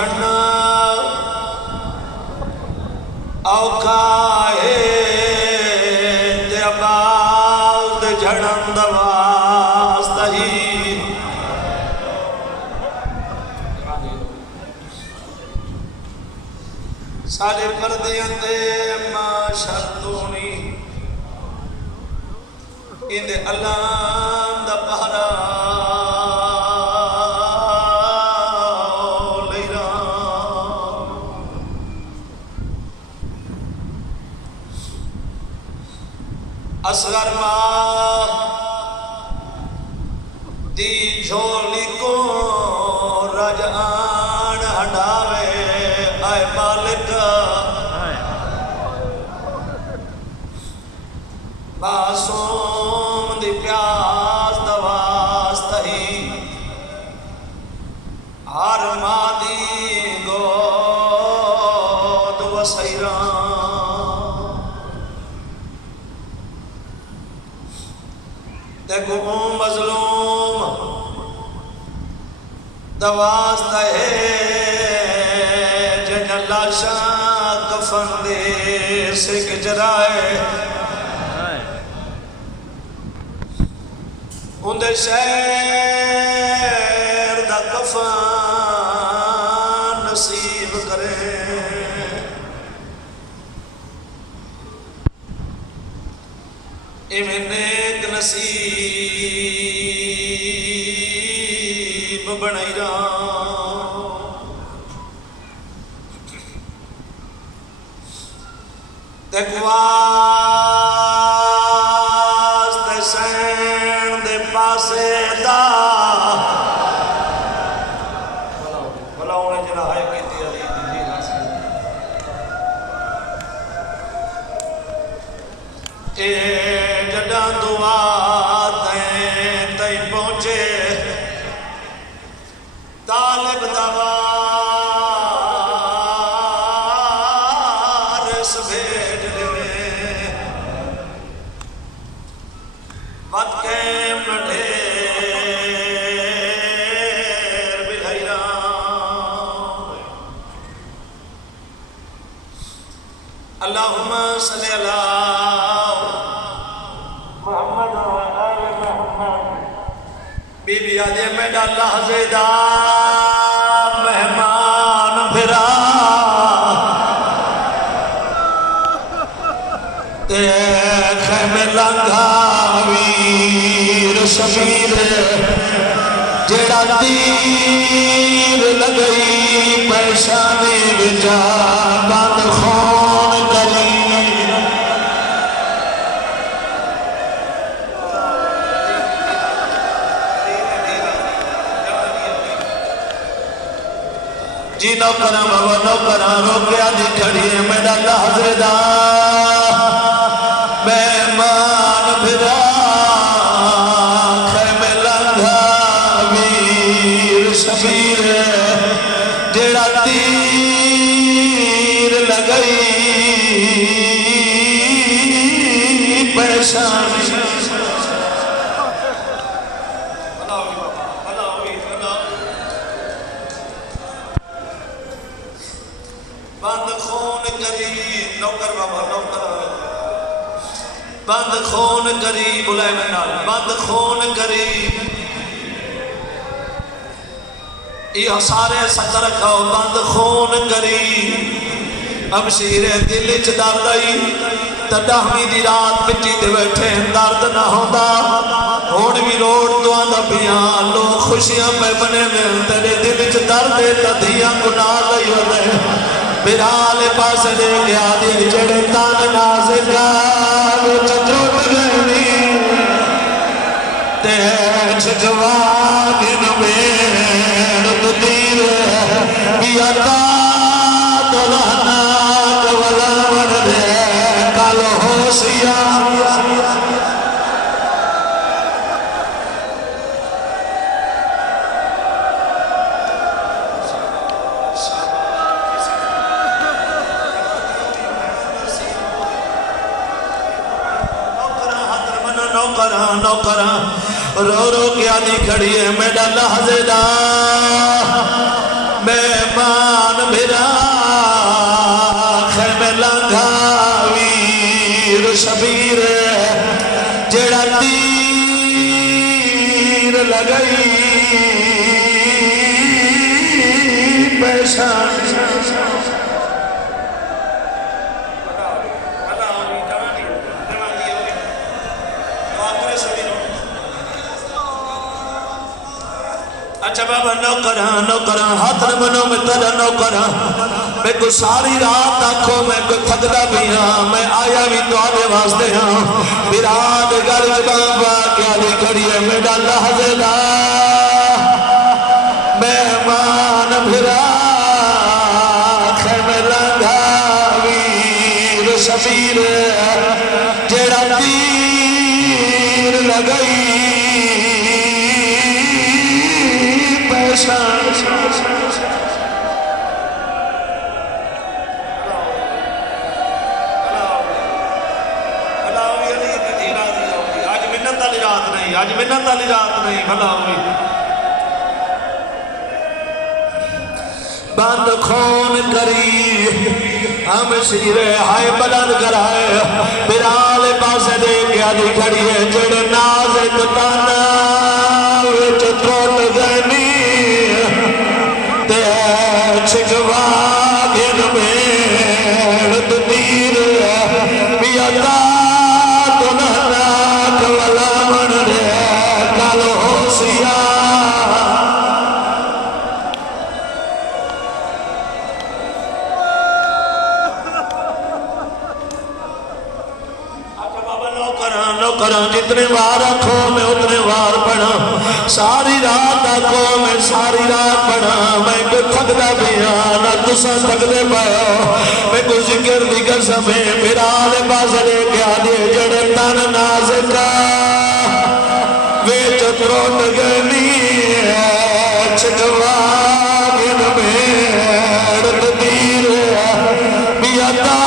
पहुंचन औखा है ते अबाद झड़न दवास्ता ही सारे पर्दे दे माशर तो नहीं इंदे अलाम दा पहरा असगर माँ दी झोली को रजान हटावे आए मालिक मासूम दी प्यास दवास्त ही हर माँ दी गोद वसैरा देखो मजलूम दवास्त है जन लाशा कफन दे सिक जराए उन्दे शहर दा कफन नसीब करे इवें नेक नसीब बनाई देखवास्ते सैन दे पासे दा भला उन्हें जरा है कीती अली ए जड़ा दुआ तई पहुंचे तालिब दवारस भेज दे मत के ढेर बिलैरा अल्लाहुम्मा सल्ली अला बीबी आदे मेरा लहजेदा मेहमान फिरा ते खैमे लंघा वीर शमीर जेड़ा तीर लगई पैशाने विचा बंद खून करी जी नौकरा बाबा नौकरा रोकिया दी खड़ी है मेरा लहजदा मेहमान फिरा खैमे लंघा वीर शमीर जेड़ा तीर लगई परेशान बंद खून करी नौकर बाबा नौकर बंद खून करी बुलाए में नाल बंद खून करी ये सारे सतर खाओ बंद खून करी अमशीरे दिल च दर्द आई तडाहमी दी रात मिट्टी ते बैठे दर्द ना होंदा हुण भी रोड तो आंदा पिया लोग खुशियां पे बने तेरे दिल च दर्द तदियां गुनाह लई होंदे बिराले पास दे गया दी जड़े तान नाज़िका चतुर गनी ते जवान नवेड़ तीर बिया ता तलहना कवला वन दे कल होशिया नौकरा रो रो के आदि खड़ी है मेरा लहजेदा मेहमान मेरा खैमे लंघा वीर शबीर जेड़ा तीर लगई पेशान अच्छा बाबा नौकरा हाथ न बनो मैं तेरा नौकरा मैं को सारी रात आखो मैं को थकदा भी हाँ मैं आया भी तुहाडे वास्ते हाँ विराट गल बाबा क्या दी खड़ी है मेरा लहज़ेदा मेहमान फिरा खैमे लंघा वीर शबीर जेड़ा तीर लगई आज मिन्नत वाली रात नहीं भला हुई बंद खून करी हम शीरे हाय बुलंद कराए बिराल पासे दे क्या दी खड़ी है जड़ नाज ताना विच त्रोट गनी ते छिकवा गिन में तीर पिया जितने वार आखो मैं उतने वार पढ़ा सारी रात आखो मैं सारी रात पढ़ा मैं को थकदा भी हाँ ना तुसा थकदे पाओ मैं को जिक्र दी कसम है मेरा आले बासरे क्या दे जड़े तन नाज़िका विच त्रोट गनी छिकवा गिन मेड़ तीर बियता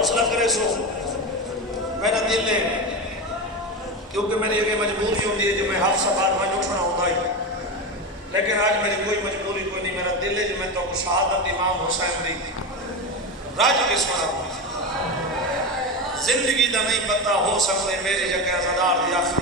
हौसला करे सो मेरा दिल है क्योंकि मेरी अगे मजबूरी होती है जो मैं हफ्स बाद में उठना होता ही लेकिन आज मेरी कोई मजबूरी कोई नहीं मेरा दिल है जो मैं तो शहादत इमाम हुसैन दी राज के सुना जिंदगी का नहीं पता हो सकते मेरी जगह सदार दी आखिरी